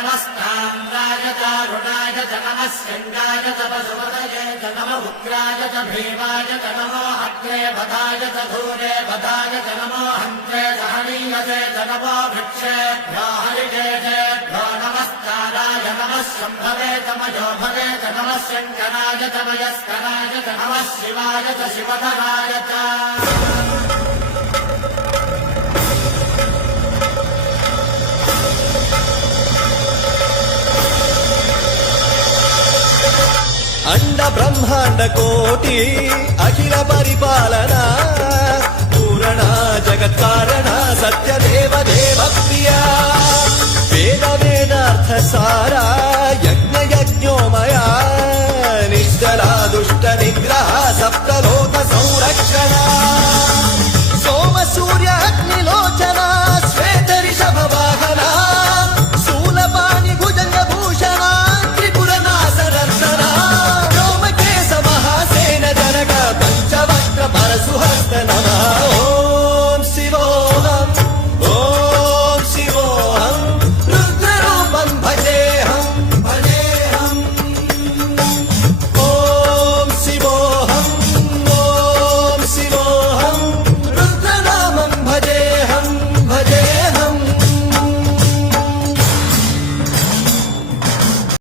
नमस्ताम्राय च रुणाय च नमः शङ्गाय च पशुपतये च नमः उग्राय च भीमाय च नमो अग्रे वधाय च धूरे वधाय च नमो हन्त्रे सहनीयसे च नमो वृक्षेभ्यो हरिकेशेभ्यो नमस्काराय नमः शम्भवे च मयोभवे च नमः शङ्कराय च मयस्कराय च नमः शिवाय च शिवधराय च अंड ब्रह्मांड कोटी अखिल परिपालना पूर्ण जगत्कारण सत्य